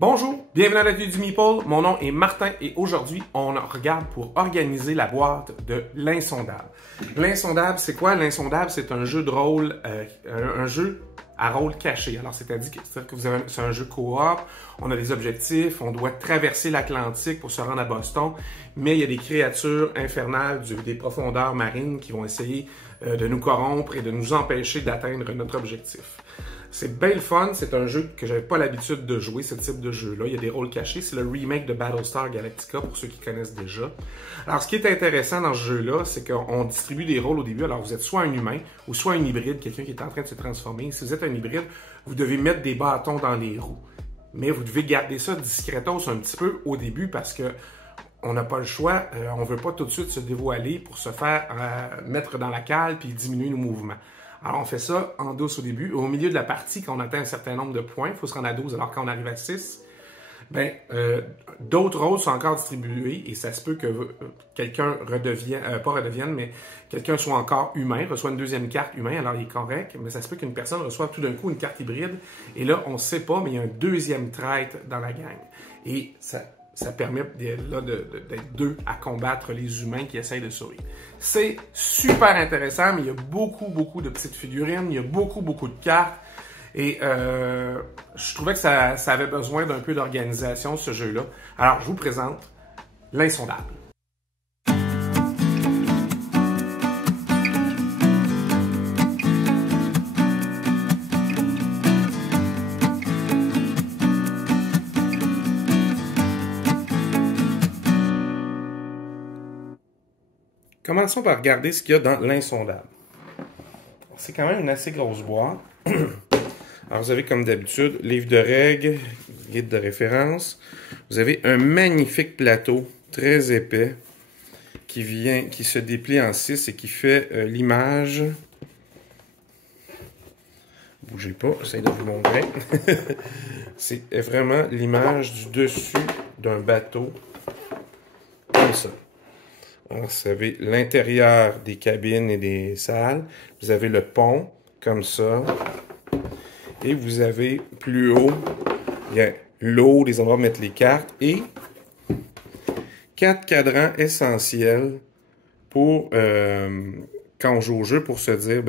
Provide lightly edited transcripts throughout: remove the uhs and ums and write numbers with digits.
Bonjour, bienvenue à la vie du Meeple. Mon nom est Martin et aujourd'hui, on regarde pour organiser la boîte de l'Insondable. L'Insondable, c'est quoi? L'Insondable, c'est un jeu de rôle, un jeu à rôle caché. Alors, c'est-à-dire que c'est un jeu coop, on a des objectifs, on doit traverser l'Atlantique pour se rendre à Boston, mais il y a des créatures infernales des profondeurs marines qui vont essayer de nous corrompre et de nous empêcher d'atteindre notre objectif. C'est bien le fun, c'est un jeu que j'avais pas l'habitude de jouer, ce type de jeu-là. Il y a des rôles cachés, c'est le remake de Battlestar Galactica pour ceux qui connaissent déjà. Alors, ce qui est intéressant dans ce jeu-là, c'est qu'on distribue des rôles au début. Alors, vous êtes soit un humain ou soit un hybride, quelqu'un qui est en train de se transformer. Si vous êtes un hybride, vous devez mettre des bâtons dans les roues. Mais vous devez garder ça discretos un petit peu au début parce que on n'a pas le choix. On veut pas tout de suite se dévoiler pour se faire mettre dans la cale puis diminuer nos mouvements. Alors, on fait ça en douce au début. Au milieu de la partie, quand on atteint un certain nombre de points, il faut se rendre à 12. Alors, quand on arrive à 6, d'autres rôles sont encore distribués et ça se peut que quelqu'un mais quelqu'un soit encore humain, reçoit une deuxième carte humain, alors il est correct, mais ça se peut qu'une personne reçoive tout d'un coup une carte hybride et là, on ne sait pas, mais il y a un deuxième traître dans la gang. Et ça permet d'être deux à combattre les humains qui essayent de survivre. C'est super intéressant, mais il y a beaucoup de petites figurines, il y a beaucoup de cartes. Et je trouvais que ça avait besoin d'un peu d'organisation, ce jeu-là. Alors, je vous présente l'Insondable. Commençons par regarder ce qu'il y a dans l'Insondable. C'est quand même une assez grosse boîte. Alors, vous avez comme d'habitude, livre de règles, guide de référence. Vous avez un magnifique plateau, très épais, qui se déplie en 6 et qui fait l'image. Bougez pas, j'essaie de vous montrer. C'est vraiment l'image du dessus d'un bateau, comme ça. Alors, vous avez l'intérieur des cabines et des salles. Vous avez le pont, comme ça. Et vous avez plus haut, il y a l'eau, des endroits pour mettre les cartes. Et 4 cadrans essentiels pour, quand on joue au jeu, pour se dire,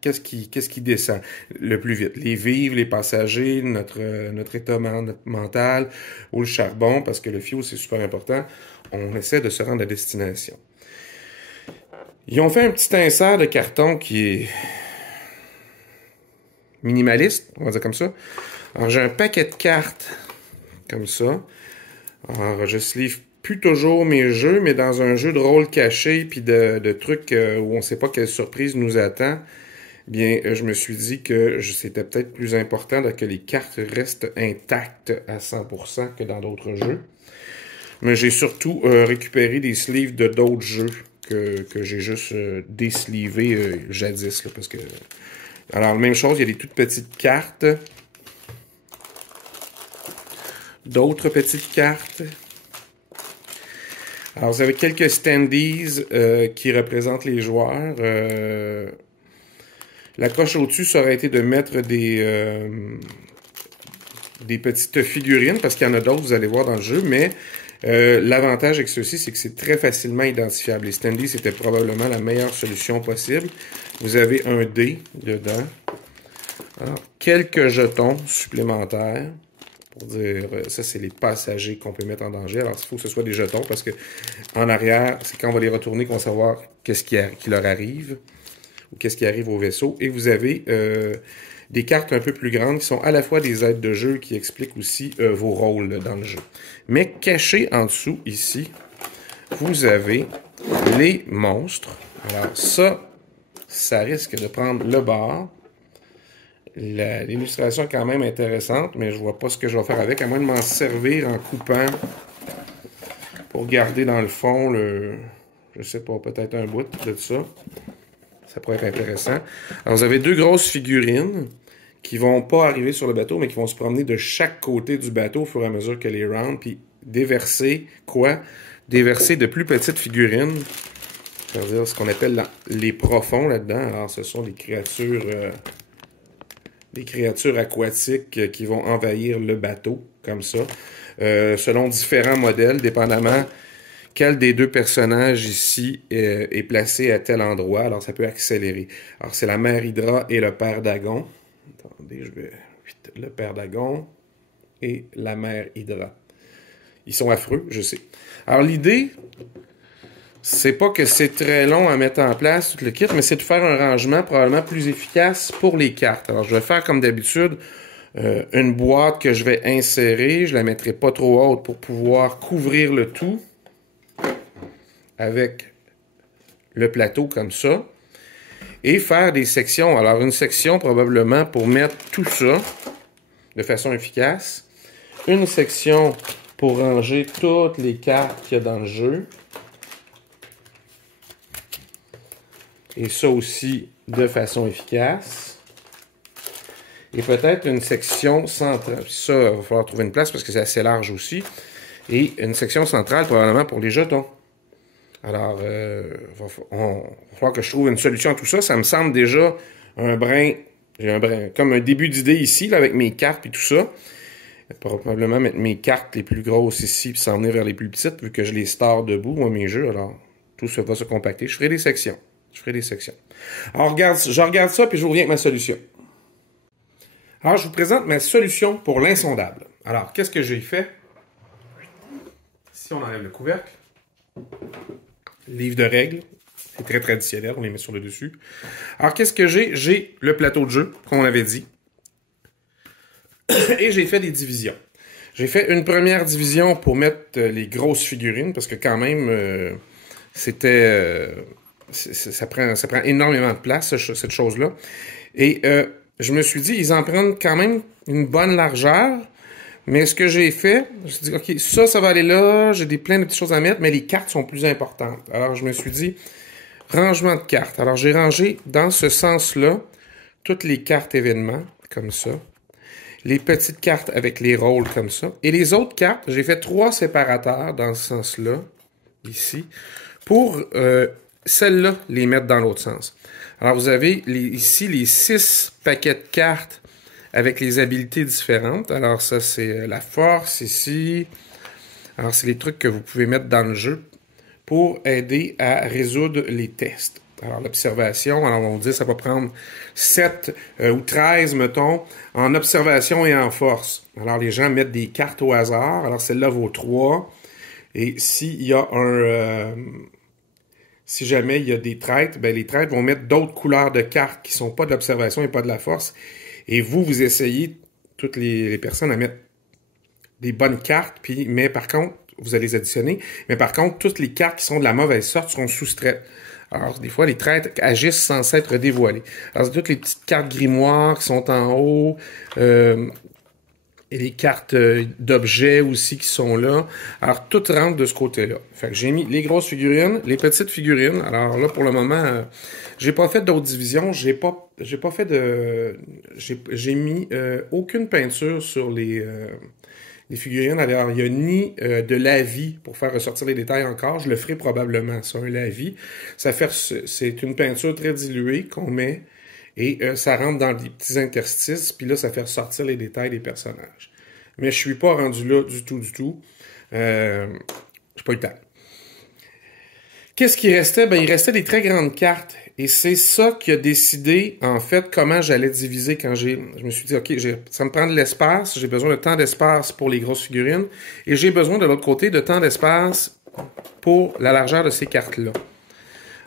qu'est-ce qui descend le plus vite? Les vivres, les passagers, notre état mental ou le charbon, parce que le fuel, c'est super important. On essaie de se rendre à destination. Ils ont fait un petit insert de carton qui est minimaliste, on va dire comme ça. Alors, j'ai un paquet de cartes comme ça. Alors, je sleeve plus toujours mes jeux, mais dans un jeu de rôle caché puis de trucs où on ne sait pas quelle surprise nous attend, bien, je me suis dit que c'était peut-être plus important que les cartes restent intactes à 100% que dans d'autres jeux. Mais j'ai surtout récupéré des sleeves de d'autres jeux que j'ai juste désleevés jadis. Là, parce que... Alors, même chose, il y a des toutes petites cartes. D'autres petites cartes. Alors, vous avez quelques standees qui représentent les joueurs. La coche au-dessus, ça aurait été de mettre des petites figurines, parce qu'il y en a d'autres, vous allez voir dans le jeu, mais l'avantage avec ceci, c'est que c'est très facilement identifiable. Les standees, c'était probablement la meilleure solution possible. Vous avez un dé dedans. Alors, quelques jetons supplémentaires. Pour dire, ça, c'est les passagers qu'on peut mettre en danger. Alors, il faut que ce soit des jetons parce que en arrière, c'est quand on va les retourner qu'on va savoir qu'est-ce qui leur arrive ou qu'est-ce qui arrive au vaisseau. Et vous avez des cartes un peu plus grandes qui sont à la fois des aides de jeu qui expliquent aussi vos rôles là, dans le jeu. Mais caché en dessous, ici, vous avez les monstres. Alors, ça risque de prendre le bord. L'illustration est quand même intéressante, mais je vois pas ce que je vais faire avec, à moins de m'en servir en coupant pour garder dans le fond je sais pas, peut-être un bout de ça. Ça pourrait être intéressant. Alors, vous avez deux grosses figurines qui vont pas arriver sur le bateau, mais qui vont se promener de chaque côté du bateau au fur et à mesure que les rounds, puis déverser quoi? Déverser de plus petites figurines. C'est-à-dire ce qu'on appelle les profonds là-dedans. Alors, ce sont des créatures aquatiques qui vont envahir le bateau, comme ça, selon différents modèles, dépendamment quel des deux personnages ici est placé à tel endroit. Alors, ça peut accélérer. Alors, c'est la mère Hydra et le père Dagon. Attendez, je vais... Le père Dagon et la mère Hydra. Ils sont affreux, je sais. Alors, l'idée, c'est pas que c'est très long à mettre en place, tout le kit, mais c'est de faire un rangement probablement plus efficace pour les cartes. Alors, je vais faire comme d'habitude une boîte que je vais insérer. Je la mettrai pas trop haute pour pouvoir couvrir le tout avec le plateau comme ça. Et faire des sections. Alors, une section probablement pour mettre tout ça de façon efficace. Une section pour ranger toutes les cartes qu'il y a dans le jeu. Et ça aussi de façon efficace. Et peut-être une section centrale. Puis ça, il va falloir trouver une place parce que c'est assez large aussi. Et une section centrale probablement pour les jetons. Alors, il va falloir que je trouve une solution à tout ça. Ça me semble déjà un brin, comme un début d'idée ici, là, avec mes cartes et tout ça. Probablement mettre mes cartes les plus grosses ici, puis s'en venir vers les plus petites, vu que je les store debout, moi, mes jeux. Alors, tout ça va se compacter. Je ferai des sections. Alors, je regarde ça, puis je vous reviens avec ma solution. Alors, je vous présente ma solution pour l'insondable. Alors, qu'est-ce que j'ai fait? Si on enlève le couvercle. Livre de règles. C'est très traditionnel, on les met sur le dessus. Alors, qu'est-ce que j'ai? J'ai le plateau de jeu, qu'on avait dit. Et j'ai fait des divisions. J'ai fait une première division pour mettre les grosses figurines, parce que quand même, ça prend énormément de place, cette chose-là. Et je me suis dit, ils en prennent quand même une bonne largeur. Mais ce que j'ai fait, je me suis dit, OK, ça va aller là, j'ai plein de petites choses à mettre, mais les cartes sont plus importantes. Alors, je me suis dit, rangement de cartes. Alors, j'ai rangé dans ce sens-là toutes les cartes événements, comme ça. Les petites cartes avec les rôles, comme ça. Et les autres cartes, j'ai fait 3 séparateurs dans ce sens-là, ici, pour celles-là, les mettre dans l'autre sens. Alors, vous avez ici les 6 paquets de cartes avec les habiletés différentes. Alors ça, c'est la force ici. Alors, c'est les trucs que vous pouvez mettre dans le jeu pour aider à résoudre les tests. Alors, l'observation, alors on dit ça va prendre 7 ou 13, mettons, en observation et en force. Alors, les gens mettent des cartes au hasard. Alors, celle-là vaut 3. Et s'il y a si jamais il y a des traîtres, ben les traîtres vont mettre d'autres couleurs de cartes qui sont pas de l'observation et pas de la force. Et vous essayez, toutes les personnes, à mettre des bonnes cartes, mais par contre, vous allez les additionner, mais par contre, toutes les cartes qui sont de la mauvaise sorte seront soustraites. Alors, des fois, les traîtres agissent sans s'être dévoilés. Alors, c'est toutes les petites cartes grimoires qui sont en haut, et les cartes d'objets aussi qui sont là. Alors, tout rentre de ce côté-là. Fait que j'ai mis les grosses figurines, les petites figurines. Alors là, pour le moment, j'ai pas fait d'autres divisions. J'ai pas fait de... J'ai mis aucune peinture sur les figurines. Alors, il n'y a ni de lavis pour faire ressortir les détails encore. Je le ferai probablement, ça, un lavis. C'est une peinture très diluée qu'on met... Et ça rentre dans des petits interstices, puis là, ça fait ressortir les détails des personnages. Mais je suis pas rendu là du tout. J'ai pas eu le temps. Qu'est-ce qui restait? Ben, il restait des très grandes cartes. Et c'est ça qui a décidé, en fait, comment j'allais diviser quand je me suis dit, OK, ça me prend de l'espace, j'ai besoin de tant d'espace pour les grosses figurines, et j'ai besoin, de l'autre côté, de tant d'espace pour la largeur de ces cartes-là.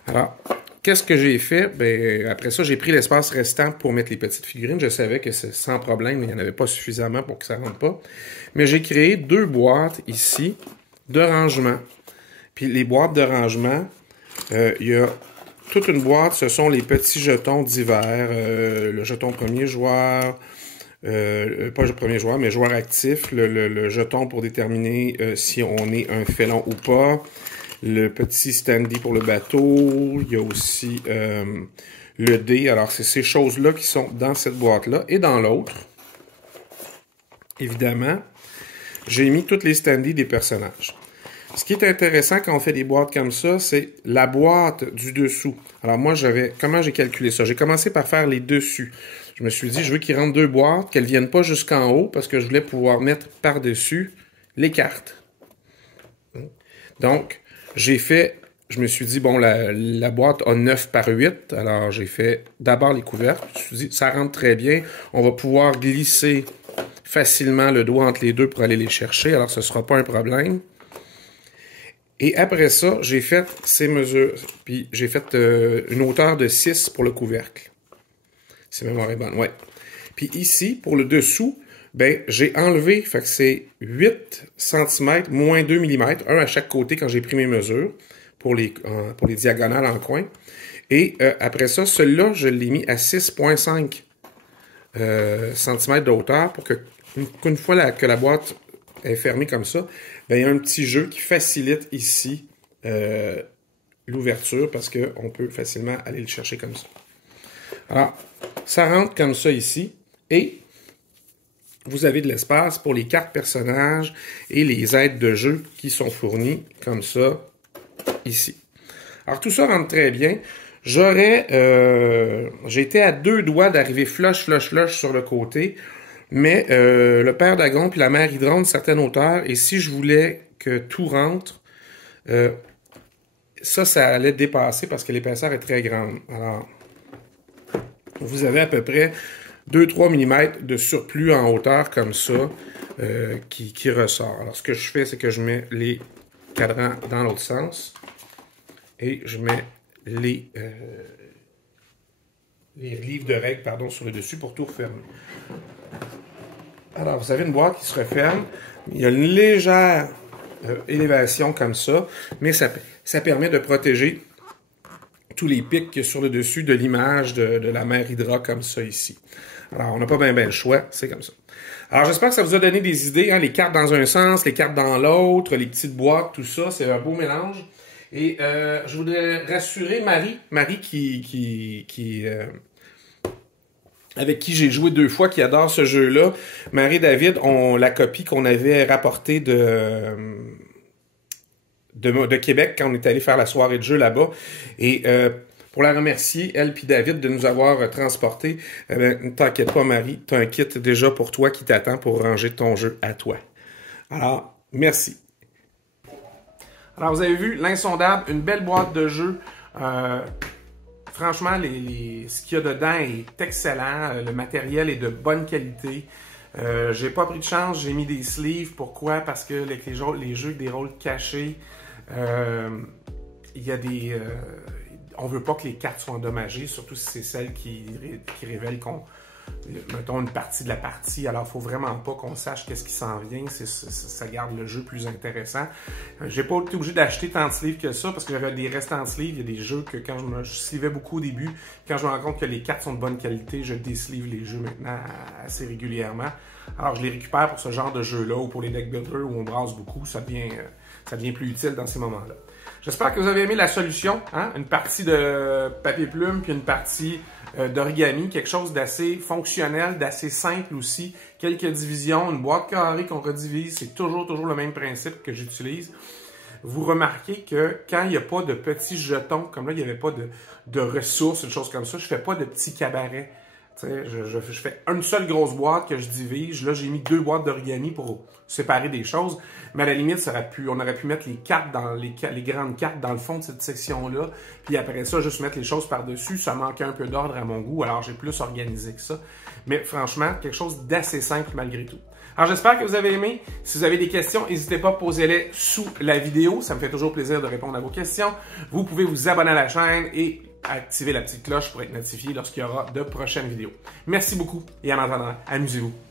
Alors... Qu'est-ce que j'ai fait? Ben, après ça, j'ai pris l'espace restant pour mettre les petites figurines. Je savais que c'est sans problème, il n'y en avait pas suffisamment pour que ça ne rentre pas. Mais j'ai créé 2 boîtes ici de rangement. Puis les boîtes de rangement, il y a toute une boîte, ce sont les petits jetons divers. Le jeton premier joueur, pas le premier joueur, mais joueur actif. Le jeton pour déterminer si on est un félon ou pas. Le petit standy pour le bateau. Il y a aussi le dé. Alors, c'est ces choses-là qui sont dans cette boîte-là. Et dans l'autre, évidemment, j'ai mis toutes les standees des personnages. Ce qui est intéressant quand on fait des boîtes comme ça, c'est la boîte du dessous. Alors moi, comment j'ai calculé ça? J'ai commencé par faire les dessus. je me suis dit, je veux qu'il rentre 2 boîtes, qu'elles ne viennent pas jusqu'en haut, parce que je voulais pouvoir mettre par-dessus les cartes. Donc, je me suis dit, bon, la boîte a 9 par 8, alors j'ai fait d'abord les couvercles. Je me suis dit, ça rentre très bien, on va pouvoir glisser facilement le doigt entre les deux pour aller les chercher, alors ce ne sera pas un problème. Et après ça, j'ai fait ces mesures, puis j'ai fait une hauteur de 6 pour le couvercle. Si ma mémoire est bonne, ouais. Puis ici, pour le dessous, ben, j'ai enlevé, fait que c'est 8 cm moins 2 mm, un à chaque côté quand j'ai pris mes mesures pour les diagonales en coin. Et après ça, celui-là, je l'ai mis à 6,5 cm de hauteur pour qu'une fois que la boîte est fermée comme ça, ben, il y a un petit jeu qui facilite ici l'ouverture parce qu'on peut facilement aller le chercher comme ça. Alors, ça rentre comme ça ici et vous avez de l'espace pour les cartes personnages et les aides de jeu qui sont fournies comme ça ici. Alors, tout ça rentre très bien. J'étais à 2 doigts d'arriver flush sur le côté, mais le père Dagon puis la mère Hydra ont une certaine hauteur, et si je voulais que tout rentre, ça allait dépasser parce que l'épaisseur est très grande. Alors, vous avez à peu près 2-3 mm de surplus en hauteur comme ça qui ressort. Alors, ce que je fais, c'est que je mets les cadrans dans l'autre sens et je mets les livres de règles sur le dessus pour tout refermer. Alors, vous avez une boîte qui se referme. Il y a une légère élévation comme ça, mais ça permet de protéger tous les pics qu'il y a sur le dessus de l'image de la mère Hydra comme ça ici. Alors, on n'a pas bien le choix, c'est comme ça. Alors, j'espère que ça vous a donné des idées, hein, les cartes dans un sens, les cartes dans l'autre, les petites boîtes, tout ça, c'est un beau mélange. Et je voudrais rassurer Marie avec qui j'ai joué 2 fois, qui adore ce jeu-là. Marie et David ont la copie qu'on avait rapportée de Québec quand on est allé faire la soirée de jeu là-bas. Et pour la remercier, elle puis David, de nous avoir transporté, ne t'inquiète pas, Marie, tu as un kit déjà pour toi qui t'attend pour ranger ton jeu à toi. Alors, merci. Alors, vous avez vu, l'insondable, une belle boîte de jeu. Franchement, ce qu'il y a dedans est excellent. Le matériel est de bonne qualité. J'ai pas pris de chance, j'ai mis des sleeves. Pourquoi? Parce que les jeux avec des rôles cachés, il y a des... on veut pas que les cartes soient endommagées, surtout si c'est celles qui révèlent mettons une partie de la partie. Alors, il faut vraiment pas qu'on sache qu'est-ce qui s'en vient. Ça garde le jeu plus intéressant. J'ai pas été obligé d'acheter tant de sleeves que ça parce que j'avais des restants de sleeves. Il y a des jeux que quand je sleevais beaucoup au début, quand je me rends compte que les cartes sont de bonne qualité, je désleeve les jeux maintenant assez régulièrement. Alors, je les récupère pour ce genre de jeu-là ou pour les deck builders où on brasse beaucoup. Ça devient plus utile dans ces moments-là. J'espère que vous avez aimé la solution, hein? Une partie de papier plume puis une partie d'origami, quelque chose d'assez fonctionnel, d'assez simple aussi. Quelques divisions, une boîte carrée qu'on redivise, c'est toujours le même principe que j'utilise. Vous remarquez que quand il n'y a pas de petits jetons, comme là il n'y avait pas de ressources, une chose comme ça, je ne fais pas de petits cabarets. Je fais une seule grosse boîte que je divise. Là, j'ai mis 2 boîtes d'origami pour séparer des choses. Mais à la limite, on aurait pu mettre les cartes dans les grandes cartes dans le fond de cette section-là. Puis après ça, juste mettre les choses par-dessus. Ça manquait un peu d'ordre à mon goût. Alors, j'ai plus organisé que ça. Mais franchement, quelque chose d'assez simple malgré tout. Alors, j'espère que vous avez aimé. Si vous avez des questions, n'hésitez pas à poser-les sous la vidéo. Ça me fait toujours plaisir de répondre à vos questions. Vous pouvez vous abonner à la chaîne et activer la petite cloche pour être notifié lorsqu'il y aura de prochaines vidéos. Merci beaucoup et en attendant, amusez-vous.